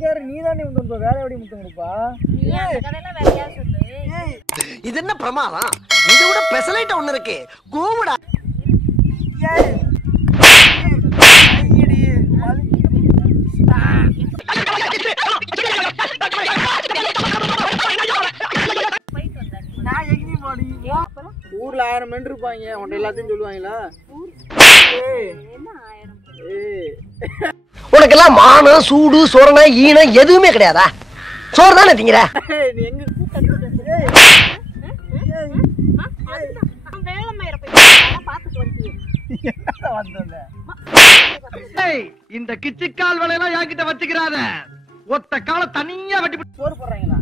நீதானே முத்தம் வேற எப்படி முத்தம் கொடுப்பா? இது என்ன பிரமாதம்? இது விட பெசலைட் ஒண்ணு இருக்கு. கூவுடா. ஊர்ல 1000 மென் இருப்பாங்க, உன்ட்ட எல்லாத்தையும் சொல்லுவாங்களா? உனக்கெல்லாம் மானம் சூடு சோரணை ஈனம் எதுவுமே கிடையாதா? சோறு தானே திங்கிற? நீ எங்க இந்த கிச்சிக்கால் வேலையெல்லாம் என்கிட்ட வச்சுக்கிறாத. ஒத்த கால தனியா வெட்டி சோறு போடுறாங்களா?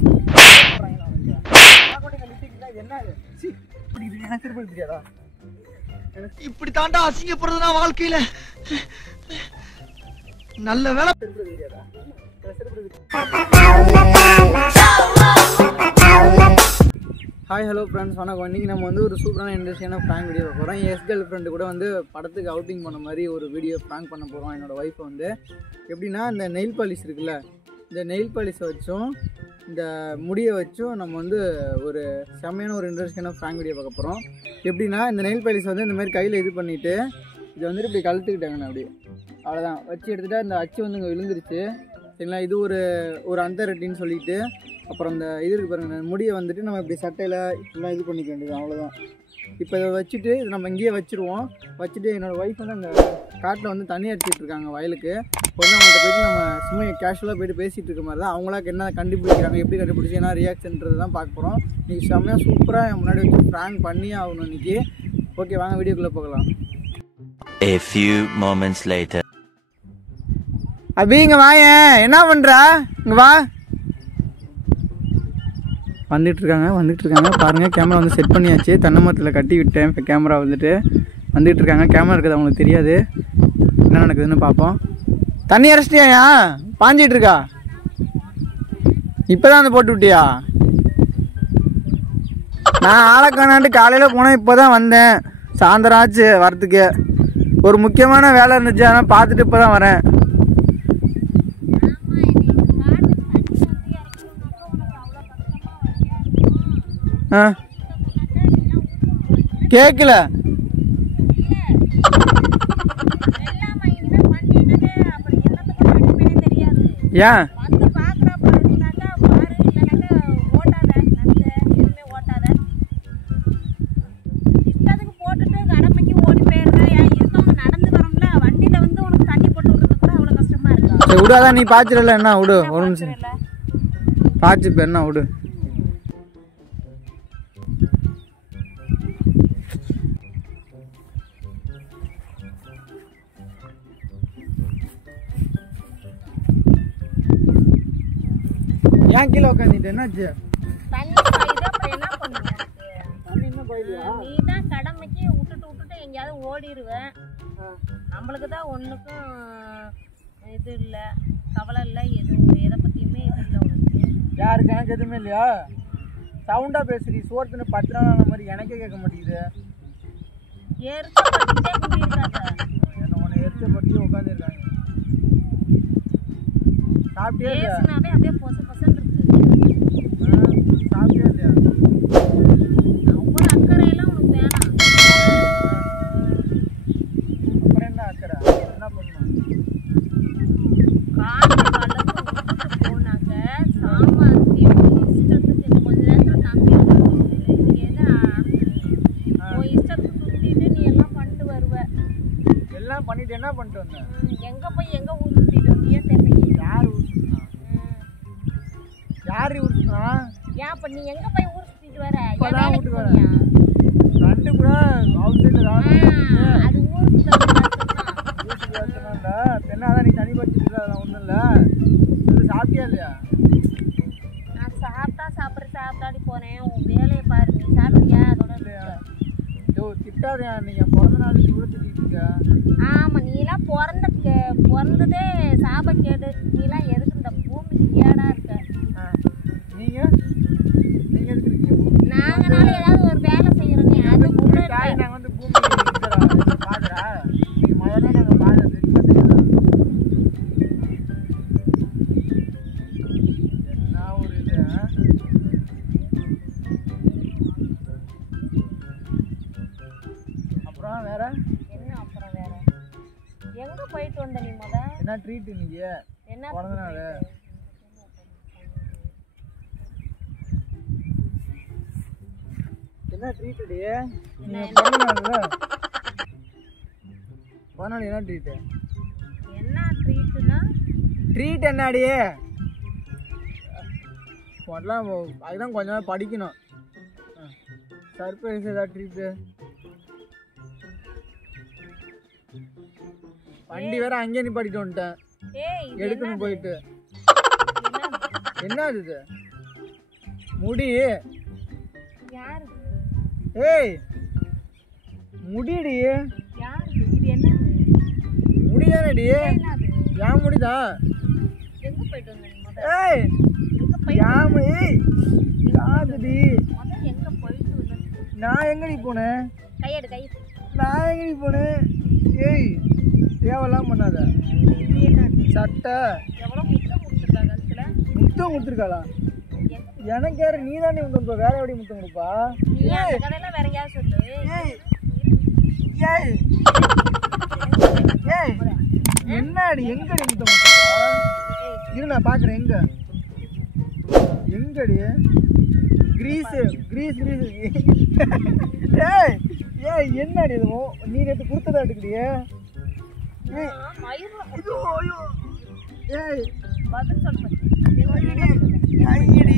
இப்படி தாண்டா அசிங்கப்படுறதுனா வாழ்க்கையில. நல்ல வேலை. ஹாய் ஹலோ ஃப்ரெண்ட்ஸ், வணக்கம். இன்றைக்கி நம்ம வந்து ஒரு சூப்பரான இன்ட்ரெஸ்டிங்கான ப்ராங்க் வீடியோ பார்க்க போகிறோம். என் கேர்ள் ஃப்ரெண்டு கூட வந்து படத்துக்கு அவுட்டிங் பண்ண மாதிரி ஒரு வீடியோ ப்ராங்க் பண்ண போகிறோம். என்னோடய ஒய்ஃபை வந்து எப்படின்னா, இந்த நெயில் பாலிஷ் இருக்குல்ல, இந்த நெயில் பாலிஷை வச்சும் இந்த முடியை வச்சும் நம்ம வந்து ஒரு செம்மையான ஒரு இன்ட்ரெஸ்டிங்கான ப்ராங்க் வீடியோ பார்க்க போகிறோம். எப்படின்னா, இந்த நெயில் பாலிஷை வந்து இந்த மாதிரி கையில் இது பண்ணிவிட்டு இதை வந்துட்டு இப்படி கழுத்துக்கிட்டாங்கண்ணா, அப்படி அவ்வளோதான் வச்சு எடுத்துகிட்டா இந்த அச்சு வந்து இங்கே விழுந்துருச்சு. சரிங்களா? இது ஒரு அந்தரட்டின்னு சொல்லிட்டு, அப்புறம் இந்த இது இருக்குது பாருங்கள், முடியை வந்துட்டு நம்ம இப்படி சட்டையில் இப்படிலாம் இது பண்ணிக்க வேண்டியது, அவ்வளோதான். இப்போ இதை வச்சுட்டு இது நம்ம இங்கேயே வச்சுருவோம். வச்சுட்டு என்னோடய ஒய்ஃப் வந்து அந்த காட்டில் வந்து தண்ணி அடிச்சிட்ருக்காங்க வயலுக்கு. கொஞ்சம் அவங்கள்ட்ட போய்ட்டு நம்ம சும்மா கேஷுவலாக போய்ட்டு பேசிகிட்டு இருக்க மாதிரி தான். அவங்களாக்கு என்ன கண்டுபிடிக்கிறாங்க, எப்படி கண்டுபிடிச்சி என்ன ரியாக்ஷன்றது தான் பார்க்க போகிறோம். இன்றைக்கி செம்மையாக சூப்பராக என் முன்னாடி வச்சு ப்ராங்க் பண்ணி ஆகணும் இன்றைக்கி. ஓகே, வாங்க வீடியோக்குள்ளே போகலாம். A few moments later. அபி இங்கே வாயேன், என்ன பண்ணுறா? இங்கே வா. வந்துட்டுருக்காங்க பாருங்கள். கேமரா வந்து செட் பண்ணியாச்சு, தென்னை மரத்தில் கட்டி விட்டேன். இப்போ கேமரா வந்துட்டுருக்காங்க. கேமரா இருக்குது, அவங்களுக்கு தெரியாது என்ன நடக்குதுன்னு பார்ப்போம். தண்ணி அரைச்சிட்டியா? பாஞ்சிட்டு இருக்கா? இப்போ தான் வந்து போட்டு விட்டியா? நான் ஆளக்கானாட்டு காலையில் போனேன், இப்போ தான் வந்தேன். சாயந்தரம் ஆச்சு வரத்துக்கு. ஒரு முக்கியமான வேலை இருந்துச்சு, ஆனால் பார்த்துட்டு இப்போ தான் வரேன். கேட்கல. ஏன் விடாதான்? நீ பாய்ச்சிடல என்ன விடு, ஒரு நிமிஷம் பாய்ச்சி என்ன விடு. ஏன் கீழே உட்காந்துட்டு என்னாச்சு? நீதான் கடமைக்கு விட்டுட்டு எங்கேயாவது ஓடிடுவேன். நம்மளுக்கு தான் ஒன்றுக்கும் இது இல்லை, கவலை இல்லை, எதுவும் எதை பற்றியுமே இது இல்லை உனக்கு. யாருக்கு? எனக்கு எதுவுமே இல்லையா? சவுண்டாக பேசுறீ, சோர்த்துன்னு 10 நாள் ஆன மாதிரி எனக்கே கேட்க மாட்டேங்குது. என்ன உன்னை எரிச்சப்படுத்தி உட்காந்துருக்காங்க. சாப்பிட்டே பேசினாவே அப்படியே பொச பொசன்னு இருக்கு. சாப்பிட்டே இல்லையா? அவ்வளோ அக்கறையெல்லாம் உனக்கு வேணாம். அப்புறம் என்ன அக்கறை? என்ன பண்ணணும்? காலையில் போனாக்க சாமாத்தி இஷ்டத்துக்கு கொஞ்ச நேரத்தில் நம்பி உன் இஷ்டத்துக்கு சுற்றிட்டு நீ எல்லாம் பண்ணிட்டு வருவ. எல்லாம் பண்ணிட்டு என்ன பண்ணிட்டு வந்தேன்? எங்கே போய் எங்கே ஊர் சுற்றிட்டு வந்தியே தெரியல. யார் ஊர் சுற்றினா? யார் ஊர் சுற்றினா? ஏன் இப்போ நீ எங்கே போய் ஊர் சுற்றிட்டு வர? இப்போதான் வீட்டுக்கு வரேன். ரெண்டு கூட அவுட் சைடில் அது ஊர் சுற்றுலாம் இல்லை. பெண்ணாதான் நீ தனி படுத்திட்டு அதெல்லாம் ஒன்றும் இல்லை. இது சாப்பிட்டியா இல்லையா? நான் சாப்பிட்டாடி போனேன். உன் வேலையை பாரு. நீ சாப்பிட்டியா? அதோட இல்லையா? திட்டாதே, நீங்கள் பிறந்த நாள் கூட திட்டிட்டு இருக்க. ஆமாம், நீலாம் பிறந்ததே சாபக்கேடு. நீலாம் எதுக்கு இந்த பூமிக்கு கேடாக இருக்க? நீங்கள் எதுக்கு இருக்கீங்க? நாங்கனால ஏதாவது ஒரு வேலை செய்கிறோம். நீ அது கூட நாங்கள் வந்து பூமி பாக்குறா. நீங்கள் மழை தான் நாங்கள் பார்க்க தெரியுமா தெரியாதா? போயிட்டு வந்த நீ முத? என்ன ட்ரீட் இன்னைக்கு? என்ன பிறந்த நாள். என்ன ட்ரீட் டி? நீ பிறந்த நாள் என்ன ட்ரீட்? என்ன ட்ரீட்னா? ட்ரீட் என்னடி? அதெல்லாம் அதுதான் கொஞ்சம் படிக்கணும். சர்ப்ரைஸ் ஏதாவது ட்ரீட்டு? வண்டி வேற அங்கேயே நிப்பாட்டிட்டு வந்துட்டேன். ஏய் எடுக்கணும் போயிட்டு. என்ன இது? முடி. யாரு? ஏய் முடிடி. யாரு? இது என்னது? முடிதானடி? என்னது? ஏன் முடிதா? எங்க போயிட்டு வந்த நீ முத? ஏய் எங்க போயிட்டு யாம ஏய் யாதுடி? முத எங்க போயிட்டு வந்த? நான் எங்கடி போனேன்? கையெடு கை. நான் எங்கடி போனேன்? ஏய் தேவலாம் பண்ணாத. இது என்னது? சட்டை எவ்வளவு முத்தம் கொடுத்துருக்கா கழுத்துல? முத்தம் கொடுத்துருக்காளா? எனக்கு யாரு? நீ தானே முத்தம் கொடுப்பா, வேற எப்படி முத்தம் கொடுப்பா? நீ அந்த கதையெல்லாம் வேற எங்கேயாவது சொல்லு. ஏய் ஏய் ஏய் என்னடி எங்கடி முத்தம் கொடுப்பா? இரு நான் பாக்குறேன். எங்கடி? Grease grease grease. ஏய் ஏய் என்னடி இது? நீ நேற்று கொடுத்ததா எடுக்கடியே? ஐயோ ஐயோ ஏய் பதில் சொல்லு. ஐயடி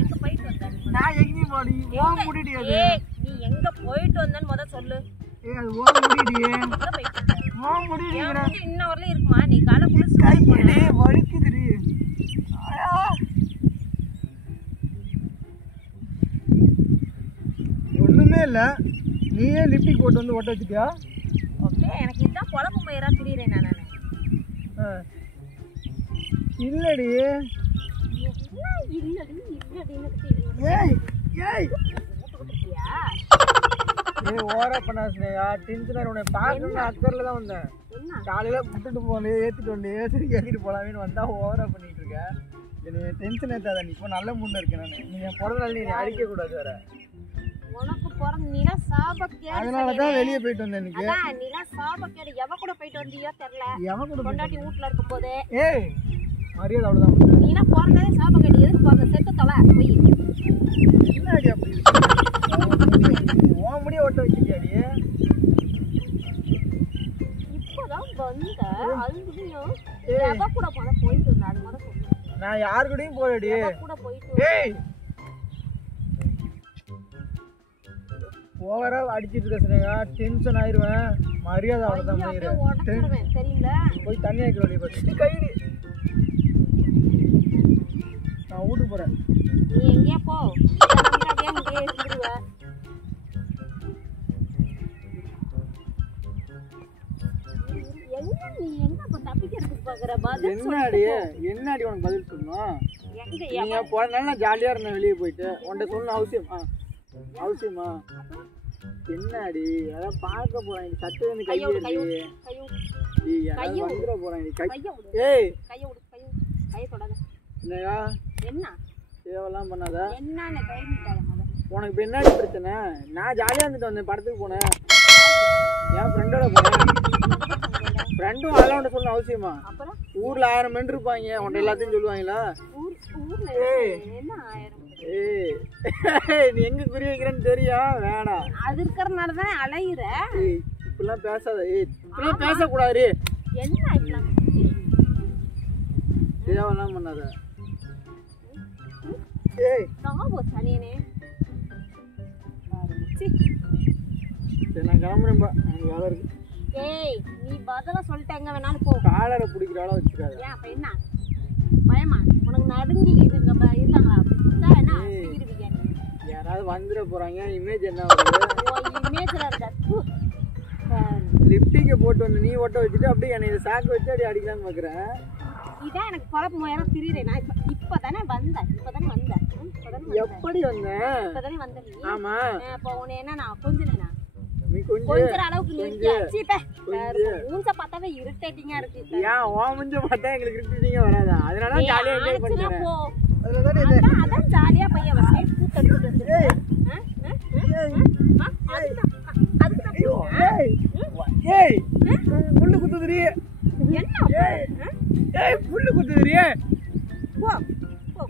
எங்க போயிட்டு வந்த? நான் எங்கேயும் போடி. ஓ முடிடி அது. ஏய் நீ எங்க போயிட்டு வந்தன்னு முத சொல்லு. ஏய் அது ஓ முடிடி. எங்க போயிட்டு வந்த? ஓ முடிடிங்கற. இன்ன வரல இருக்குமா? நீ காலை குளிச்சு கையிலே வலிக்குதுடி. ஆயா ஒண்ணுமே இல்ல. நீயே லிப்டிக் போட்டு வந்து ஒட்ட வச்சிட்டியா? ஓகே எனக்கு இதான் குழம்பு மயிரா திரியறேன் நானு. இல்லடி. இல்லடி ஏய் ஏய் போட்டுக்கிட்டியா? ஏய் ஓரா பண்ணாதேயா. டென்ஷனா உன்னை பார்க்கணும் அக்கறல தான் வந்தேன். என்ன காலையில விட்டுட்டு போனே ஏத்திட்டு வந்தே சரி ஏத்திட்டு போலாமேன்னு வந்தா ஓவரா பண்ணிட்டு இருக்க. என்ன டென்ஷன் ஏத்தாத. நீ இப்போ நல்ல மூட்ல இருக்க. நானு நீ என் பிறந்த நாள் நீ அடிக்க கூடாது வேற. உனக்கு பிறந்த நிலா சாபக்கேடு. அதனாலதான் வெளியே போயிட்டு வந்தேன் இன்னைக்கு. அதான் நிலா சாபக்கேடு. எவ கூட போயிட்டு வந்தியோ தெரியல. எவன் கூட கொண்டாட்டி வீட்ல இருக்கும் போது. ஏய் மரியாதை அவ்வளவுதான். நீனா பிறந்ததே சாபக்கேடு. எதுக்கு பிறந்த? செத்து தொலை போய். என்னடி அப்படி உன் முடிய ஓட்ட வச்சிட்டியாடி? இப்பதான் வந்த அதுலயும் எவ கூட போயிட்டு வந்த? அது மாதிரி சொல்லு. நான் யாரு கூடயும் போறடி. எவ கூட போயிட்டு ஏய் ஓவரா அடிச்சிட்டு இருக்கா. டென்ஷன் ஆயிருவேன். மரியாதை அவ்வளவுதான். உடச்சிருவேன் தெரியல. போய் தண்ணி ஆக்கிடுவோம். கைடி நான் வீட்டுக்கு போறேன். நீ எங்கேயா போ. இங்கே இருந்துருவ. எங்க நீ எங்க இப்ப தப்பிக்கிறதுக்கு பாக்குற? பதில் என்னடி என்னடி உனக்கு பதில் சொல்லணும்? எங்க நீங்க போறதுனால நான் ஜாலியா இருந்தேன் வெளியே போயிட்டு. உன்கிட்ட சொல்லணும் அவசியமா? அவசியமா? என்னடி அதான் பார்க்க போறேன். சட்டை வந்து கையை வந்துட போறேன். ஏய் கையை விடு. கையை தொடாத. என்னையா என்ன தேவலாம் பண்ணாத. என்னன்னு கை நீட்டாத முத. உனக்கு இப்போ என்னடி பிரச்சனை? நான் ஜாலியாக இருந்துட்டு வந்தேன். படத்துக்கு போனேன். என் ஃப்ரெண்டோட போனேன். ஃப்ரெண்டும் அதெல்லாம் உன்ட்ட சொல்லணும் அவசியமா? அப்புறம் ஊர்ல 1000 மென் இருப்பாங்க. உன்ட்ட எல்லாத்தையும் சொல்லுவாங்களா? ஊர்ல என்ன 1000? ஏய் நீ எங்க குறி வைக்கிறேன்னு தெரியும். வேணாம். அது இருக்கறனால தான் அலையுற. ஏய் இப்படிலாம் பேசாத. ஏய் இப்படிலாம் பேசக்கூடாது. என்ன இப்பலாம் தேவலாம் பண்ணாத. ஏய் சாவோ சனியனே. சரி நான் கிளம்புறேன்பா. எனக்கு வேலை இருக்கு. ஏய் நீ பதிலா சொல்லிட்டு எங்க வேணாலும் போ. காலரை பிடிக்கிறாளோ வச்சுக்காத. ஏன் அப்ப என்ன பயமா? உனக்கு நடுங்கி இருங்க இருக்காங்களா? என்ன பிடிக்கிறீங்க? யாராவது வந்துட போறாங்க. இமேஜ் என்ன வருது? இமேஜ்ல இருக்கா? லிப்டிக்கை போட்டு வந்து நீ ஒட்ட வச்சுட்டு அப்படியே என்னை சாக்கு வச்சு அப்படியே அடிக்கலான்னு பாக்குறேன். இதான் எனக்கு குழப்பம் வேற திரியறேன். நான் இப்பதானே வந்தேன். எப்படி வந்தேன்? இப்பதானே வந்தேன். ஆமா அப்ப உன்னை என்ன நான் கொஞ்சம் நீ கொஞ்ச அளவுக்கு மூஞ்ச பார்த்தாவே இரிட்டேட்டிங்கா இருக்கு. ஏன் உன் மூஞ்ச பார்த்தா எங்களுக்கு இரிட்டேட்டிங்கா வராதா? அதனால ஜாலியா என்ஜாய் பண்றேன். அதான் ஜாலியா பையன் வர கூட்டத்துக்கு வந்து அதுக்கு ஏய் குத்துதுரி. என்ன ஏய் புல்லு குத்துதுரி. போ போ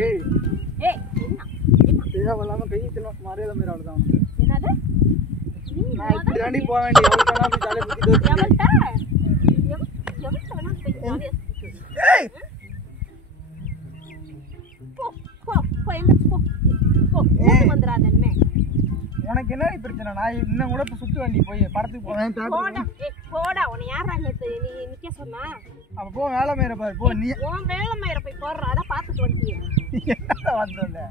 ஏய் ஏய் என்ன தேவையில்லாம கை தினம் மறையில மாதிரி அவ்வளோதான் உனக்கு. என்னது நான் இப்படி தாண்டி போக வேண்டிய எவ்வளோ அப்படி தலை குத்திட்டு ஏய் உனக்கு என்ன பிரச்சனை? நான் இன்னும் கூட இப்போ சுத்து வண்டி போய் படத்துக்கு போவேன். போடா உன்னை யாரா நேத்து நீ நிக்க சொன்னா? அப்போ போ வேலை மேற பாரு. போ நீ உன் வேலை மயிர போய் போடுற அதான் பார்த்துட்டு வந்துட்டியே. என்ன வந்தோட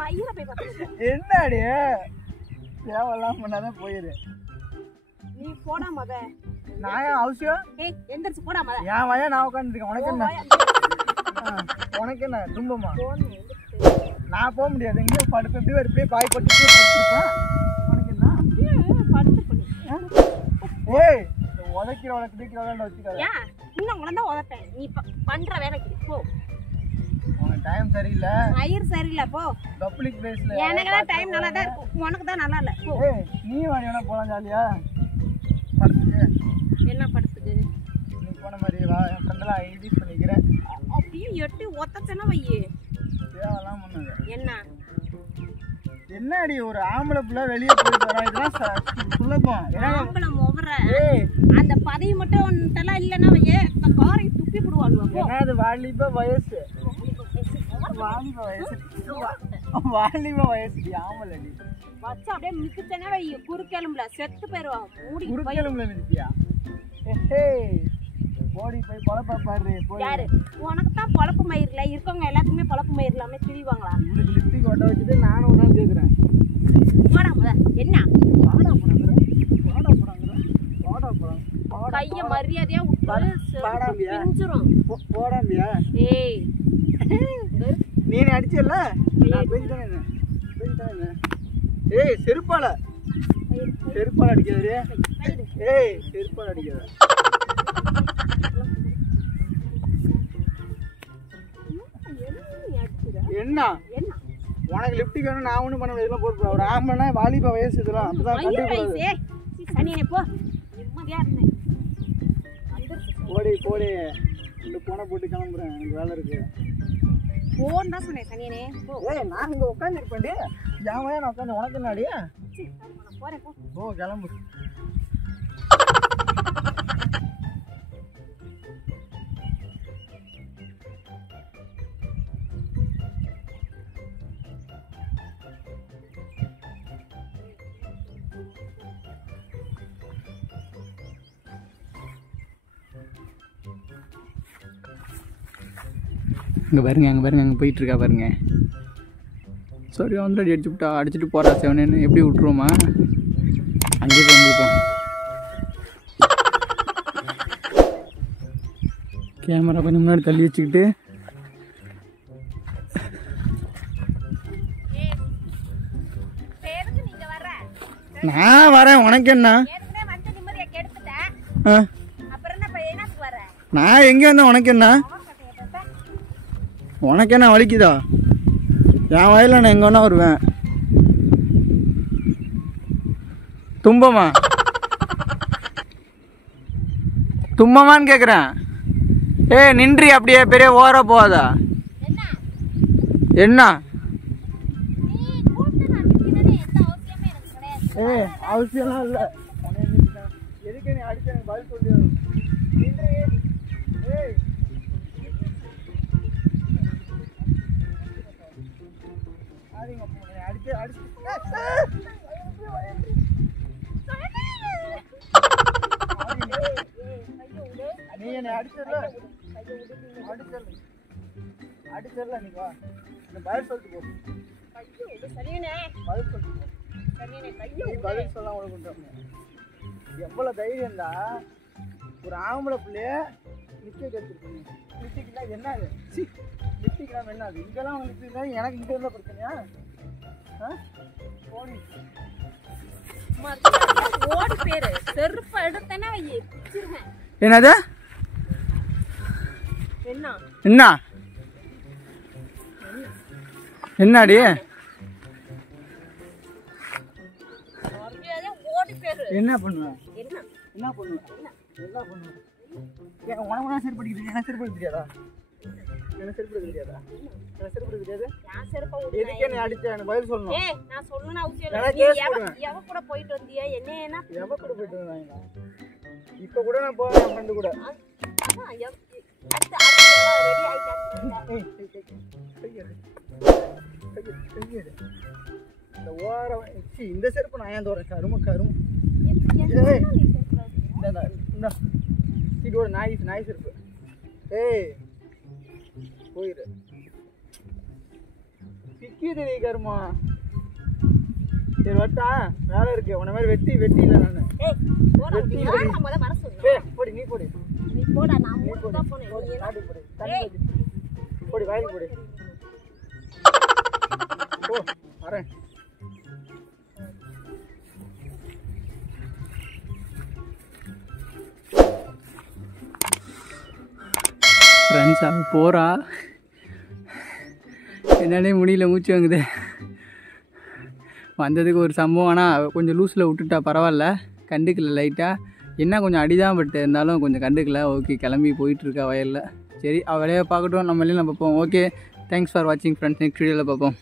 மயிர போய் பார்த்துட்டு என்னடி தேவையெல்லாம் பண்ணாதான் போயிரு. நீ போடா மத. நான் ஏன் அவசியம்? ஏய் எந்திரிச்சு போடா மத. என் வயா நான் உட்காந்துருக்கேன். உனக்கு என்ன? உனக்கு என்ன துன்பமா? நான் போக முடியாது. எங்கேயும் படுத்து எப்படி இப்படியே பாய் பட்டு படுத்துருப்பேன். உனக்கு என்ன? படுத்து பண்ணி ஏய் உதைக்கிற உனக்கு பிடிக்கிறவங்க வச்சுக்காத. ஏன் இன்னும் உங்களை தான் உதப்பேன். நீ பண்ற வேலைக்கு போ. உனக்கு டைம் சரியில்லை. மயிர் சரியில்லை போ. பப்ளிக் பிளேஸ்ல எனக்கு தான் டைம் நல்லா தான் இருக்கும். உனக்கு தான் நல்லா இல்லை போ. ஏய் நீ வாடி வேணா போலாம் ஜாலியா படுத்துக்கு. என்ன படுத்துக்கு? நீ போன மாதிரி வா. என் ஃப்ரெண்டெல்லாம் எடிட் பண்ணிக்கிறேன். அப்படியும் எட்டு ஒத்தச்சனா வையே. தேவையெல்லாம் பண்ணாது. என்ன என்னடி ஒரு ஆம்பளை புள்ள வெளியே போயிட்டு வரா? இதெல்லாம் சுலபம். ஆம்பளை முகற ஏய் அந்த பதவி மட்டும் உன்ட்டெல்லாம் இல்லைன்னா வையே காரை துப்பி விடுவாங்க. என்னது வாலிப வயசு? வாலிப வயசு வாலிப வயசு ஆமலடி வச்சு அப்படியே மிக்குச்சனே வை. குறுக்கெலும்புல செத்து போயிருவான். மூடி குறுக்கெலும்புல மிதிப்பியா? போடி போய் பொழப்பா பாரு. போய் யாரு உனக்கு தான் பொழப்பு மயிரில்ல இருக்கவங்க எல்லாத்துக்குமே பொழப்பு மயிர் இல்லாம திரிவாங்களா? உங்களுக்கு லிப்டிக் ஒட்ட வச்சுட்டு நானும் ஒரு நாள் கேட்குறேன். போடா முத. என்ன வாடா போடாங்கிற வாடா போடாங்கிற வாடா போடாங்க கைய மரியாதையா பாடாம்பியா? பிஞ்சிரும். போடாம்பியா? ஏய் நீ அடிச்சல நான் பேசிட்டானே பேசிட்டானே. ஏய் செருப்பால செருப்பால அடிக்காதே. ஏய் செருப்பால அடிக்காத. என்ன உனக்கு லிப்டிக் வேணும்? நான் ஒன்றும் பண்ண இதெல்லாம் போட்டு ஒரு ஆம்பளைனா வாலிப வயசு இதெல்லாம் அப்பதான் கண்டுக்கூடாது. சனியனே போ. நிம்மதியா இருந்தேன். போடி போடி இந்த போனை போட்டு கிளம்புறேன். எனக்கு வேலை இருக்கு. போன் தான் சொன்னேன் சனியனே போ. ஏய் நான் இங்கே உட்காந்துருப்பேன்டி. ஜாமையா நான் உட்காந்து உனக்கு என்னடி? போறேன் போ. ஓ கிளம்பு. அங்கே பாருங்க அங்கே போயிட்டுருக்கா பாருங்க. சரி வந்துட்டு அடிச்சுட்டு போகிறா செவனேன்னு. எப்படி விட்ருவோமா? அங்கேயே வந்துருப்போம். கேமரா கொஞ்சம் முன்னாடி தள்ளி வச்சுக்கிட்டு நான் வரேன். உனக்கு என்ன? நான் எங்கே வந்தேன்? உனக்கு என்ன? உனக்கு என்ன வலிக்குதா? என் வயலில் நான் எங்கே வேணா வருவேன். தும்பமா தும்பமான்னு கேட்குறேன். ஏய் நின்றி அப்படியே பெரிய ஓர போகாதா? என்ன? ஏய் அவசியம்லாம் இல்லை. எதுக்கு நீ அடிச்சு எனக்கு பதில் சொல்லி நின்று. ஏய் அடிச்சு அடிச்சு நீ என்னை அடிச்சிடல அடிச்சிடல. நீ வா இந்த பதில் சொல்லிட்டு போ. பதில் சொல்லிட்டு போ. நீ பதில் சொல்ல உனக்கு எவ்வளோ தைரியம் இருந்தா ஒரு ஆம்பளை பிள்ளைய நிக்க வச்சிருக்கீங்க. லிப்டிக்னா என்ன அது? லிப்டிக்னா என்ன அது? இங்கெல்லாம் உங்களுக்கு இருந்தா எனக்கு இங்கே இருந்தால் பிரச்சனையா? ஓடி பேரு செருப்பு எடுத்தேன்னா என்னது? என்ன என்ன என்னடி ஓடி பேரு என்ன பண்ணுவேன் என்ன என்ன பண்ணுவேன் உனக்கு செருப்பு அடிக்கிறது எனக்கு செருப்பு தெரியாதா எனக்கு செருப்பு தெரியாதா எனக்கு செருப்பு தெரியாது நான் செருப்பை எதுக்கு என்ன அடிச்ச எனக்கு பதில் சொல்லணும் ஏய் நான் சொல்லணும்னு அவசியம் நான் இல்லை கேஸ் நீ போடுவேன். எவ கூட போயிட்டு வந்தியா என்ன எவ கூட போயிட்டு வந்தாங்க இப்போ கூட நான் போவேன் என் ஃப்ரெண்டு கூட அதான் அடுத்து ரெடி ஆயிட்டாங்க ஏய், கையெடு. இந்த ஓரம் இந்த செருப்பு நான் ஏன் தோறேன் கரும ஏய் இந்த சீட்டோட நாய் செருப்பு ஏய் போயிரு சிக்கிது நீ கருமா சரி வட்டா வேலை இருக்கு உன்ன மாதிரி வெட்டி இல்லை நான் ஏய் போடா நீ முத வர சொல்லு ஏய் போடி நீ போடி நீ போடா நான் ஊருக்கு தான் போனேன் நீ என்ன நாடி போடி தண்ணி போடி வாயிக்கு போடி போ வரேன் ஃப்ரெண்ட்ஸ் அவள் போகிறா என்னாலே முடியல மூச்சு வாங்குது வந்ததுக்கு ஒரு சம்பவம் ஆனால் கொஞ்சம் லூஸில் விட்டுட்டா பரவாயில்ல கண்டுக்கல லைட்டாக என்ன கொஞ்சம் அடிதான் பட் இருந்தாலும் கொஞ்சம் கண்டுக்கல ஓகே கிளம்பி போயிட்டுருக்கா வயலில் சரி அவள் வேலையை பார்க்கட்டும் நம்ம வேலையை நம்ம பார்ப்போம் ஓகே தேங்க்ஸ் ஃபார் வாட்சிங் ஃப்ரெண்ட்ஸ் நெக்ஸ்ட் வீடியோவில் பார்ப்போம்